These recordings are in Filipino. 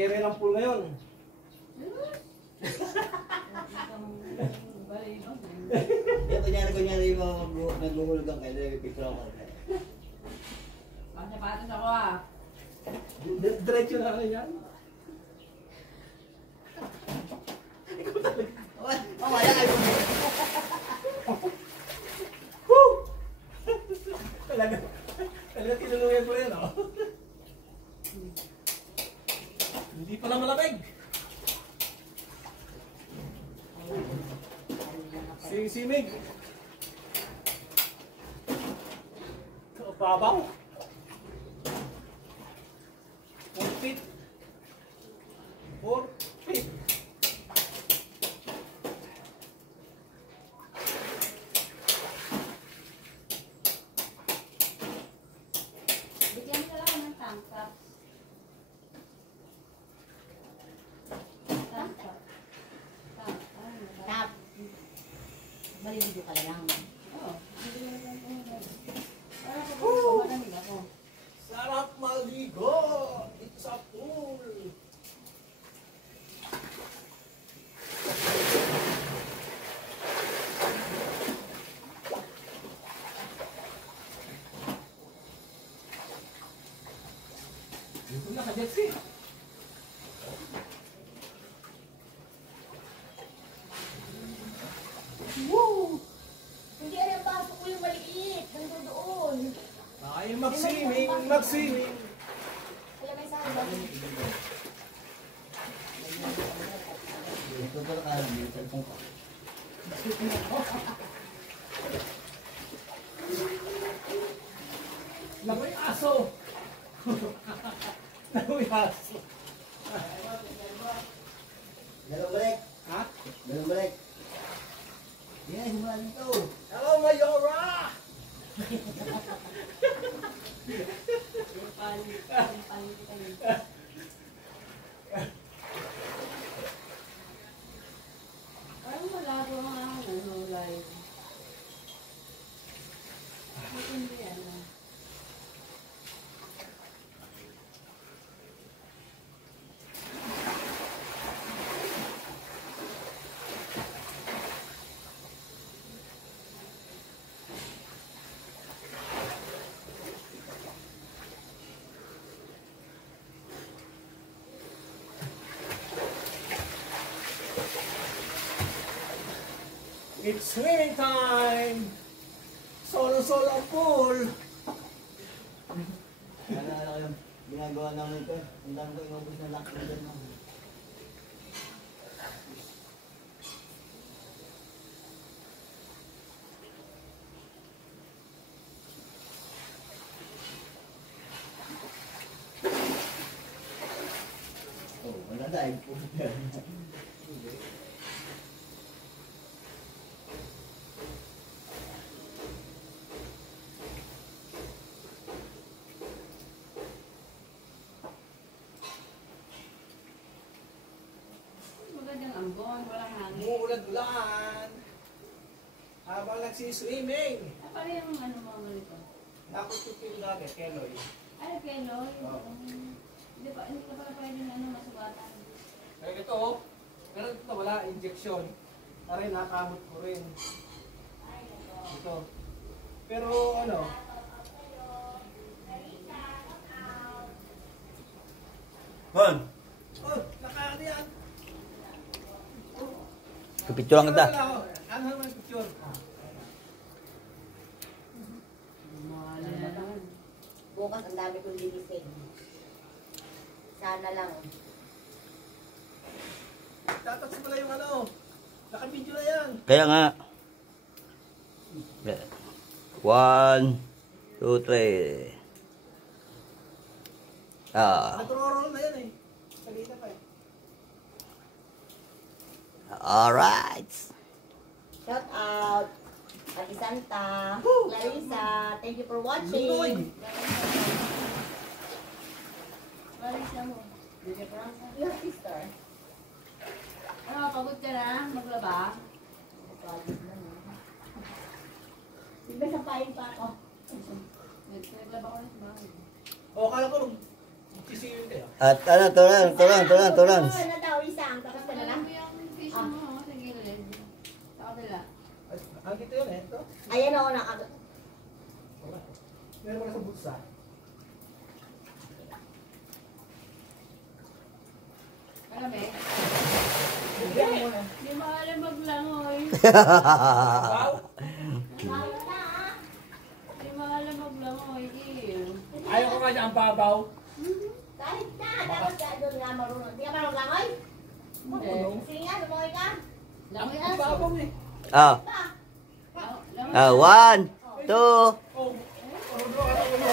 carrier ang pool ngayon. Kunyari naghuhulog ang kayo, picture ako. Ang sapatos ako ah. Diretso na ano yan. Wala kayo. Talaga tinuluyan ko rin, oh. Hindi pala malamig. Si Mig. Babaw. 4 feet. 4 feet. Bigyan ko lang ng tank top. Tank top. Tap. Maliligo ka lang. Oo. Para ko malamig ako. Sarap maligo dito sa pool. Dito na ka-jetsi. Woo! Hindi rin pasok ko yung maliit. Nandun doon. Ay, mag-swimming, mag-swimming. Kaya may saan ba? Ito pala ka, may cellphone ka. Lagoy aso. Lagoy aso. Dalawang balik. Ha? Dalawang balik. Yan, simula dito. Hello, Mayora! Yung palit kayo. Parang malabo ang ano, live. Hindi ano. It's swimming time! Solo-solo ang pool! Ano kayo, ginagawa namin ito. Ang dami ko inubos na lock na dyan. Oh, wala dahil po. Magandang ambon, walang hangin. Umuulan-ulan! Habang nagsiswimming! Ah, parang yung ano mga ganito. Nakutupin dati, Keloy. Ay, Keloy. Oo. Hindi ka pala pwede na ano, masugatan. Kaya ito, pero ito wala, injection. Aray, nakamot ko rin. Ito. Pero ano, Hon! oh, nakaano yan? Kapicturan kita. Ano naman yung picture? Mahal na naman. Bukas ang dami kong linisin. Sana lang. Tatas mo lang yung ano. Naka-video na yan. Kaya nga. 1, 2, 3. Nag-roll na yan eh. Salita pa eh. Alright. Shout out. Ate Santa. Clarissa. Thank you for watching. Luloy. Clarissa mo. Your sister. Ano, pagod ka na? Maglaba? Sige, sampayin pa ako. Naglaba ko na sa bahay. O, kala ko Sisiyon kayo. At ano, turang. Ano daw, isang. Tapos ka na lang. Alam mo yung fish mo sa gilid. Sa kabila. Ang dito yun eh. Ito. Ayan o, naka... Wala. Meron mo na sa bulsa. Marami. Bigyan mo na. Hindi mo alam maglangoy. Wow. Bawal na ah. Hindi mo alam maglangoy. Ayaw ko nga niya ang babaw. Kahit na, dapat ka doon nga marunong. Hindi ka marunong langoy? Hindi. Sige nga, lumoy ka. Langoy Ang aso. babaw eh. Ah, Langoy 1, 2. Oh. Ulo ka na ulo.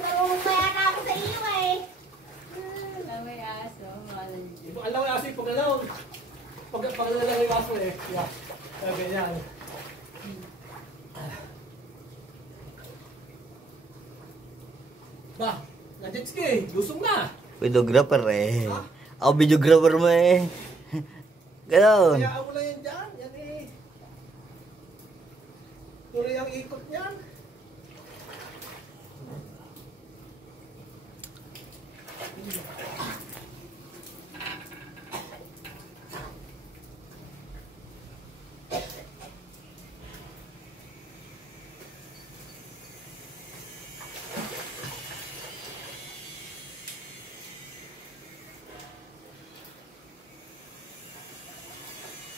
Marunong pa yata ako sa iyo eh. Langoy aso. Malam. Alam mo kasi pag ano. Pag nalalagay yung aso eh. Yeah. Ganyan. Ba, na-jet ski, lusong na. Videographer eh. Ako videographer mo eh. Ganon. Kaya ako na yan dyan, yan eh. Tuloy ang ikot niyan.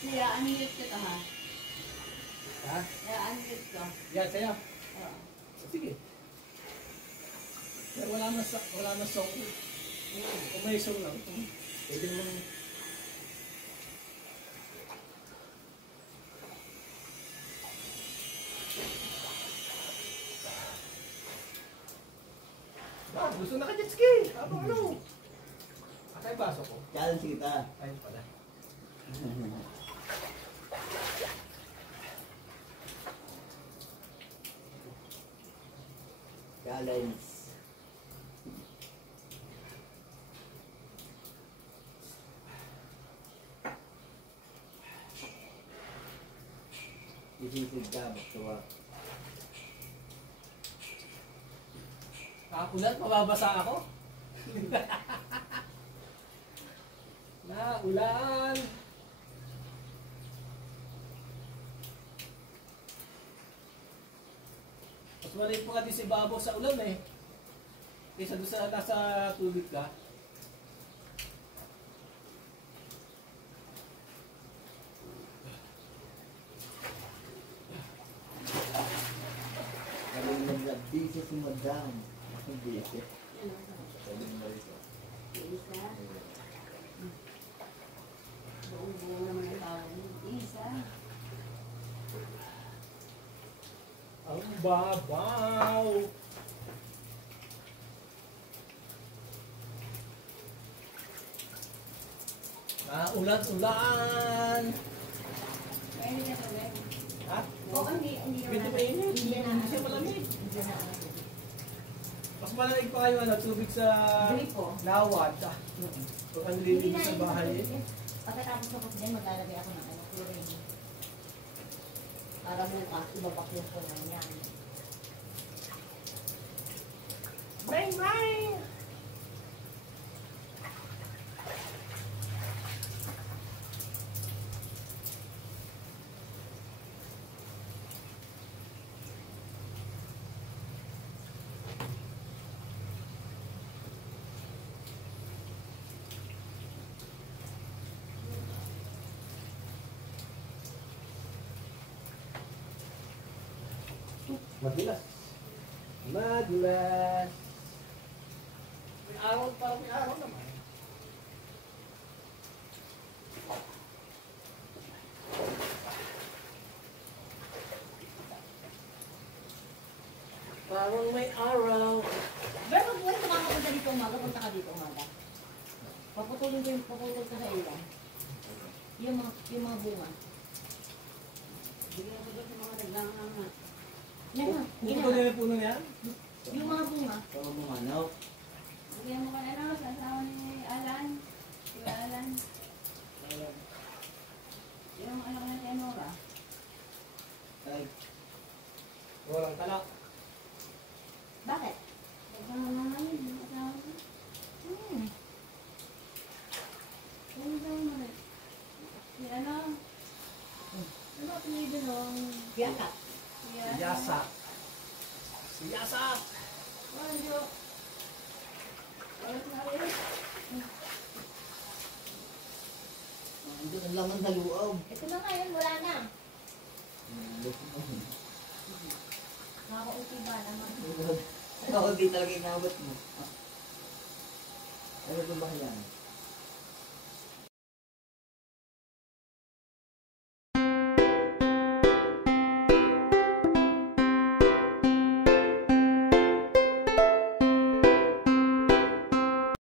Kaya anilip kita ha. Ha? Kaya anilip ko. Yan, sa'yo. Oo. Sige. Pero wala na song. Kung may song lang, pwede naman. Ah, gusto na ka-jet ski. Ano? Akay baso ko. Challenge kita. Ayun pala. Challenge. Isisid ka, magtuwa. Ulan, mababasa ako. Ulan. Mas maliit pa nga din si Babo sa ulan eh. Kaysa doon sa nasa tubig ka. Galing naglabisa si Madam. Ang busy. Galing na rin. Isa. Buong-buo naman ang tao. Isa. Ang babaw. Ulan-ulan. Kaya hindi ka tawag. Ha? Oo, hindi Medyo mainit. Hindi siya malamig. Mas malamig pa kayo tubig sa Gripo. lawad. Kung ang lilim sa bahay. Pagkatapos ko din, maglalagay ako ng chlorine. Para bukas, ibabakyos ko na yan. Bang, bang! Madulas. Madulas. May araw, parang may araw naman. Parang may araw. Pero kung kumakapunta dito umaga, punta ka dito umaga. Paputulin ko sa ilan. Yung mga bunga. Bigyan ko doon sa mga naglangang. Yan na, Puno na yung puno niya? yung mga bunga. Ikaw mo manok. Bigyan mo ka na lang sa asawa ni Alan. Si Alan. Yung anak na si Anora. Ay, Walang talak. Bakit? Si ano? Ano ang apelido nung... Yata. Yasa. Si Yasa! Manjo. Oras na rin. Andun ang laman sa luaw. Ito na ngayon, wala na. Hmm. Nakakauti ba naman? Ako di talaga inabot mo. Ano ba ba yan?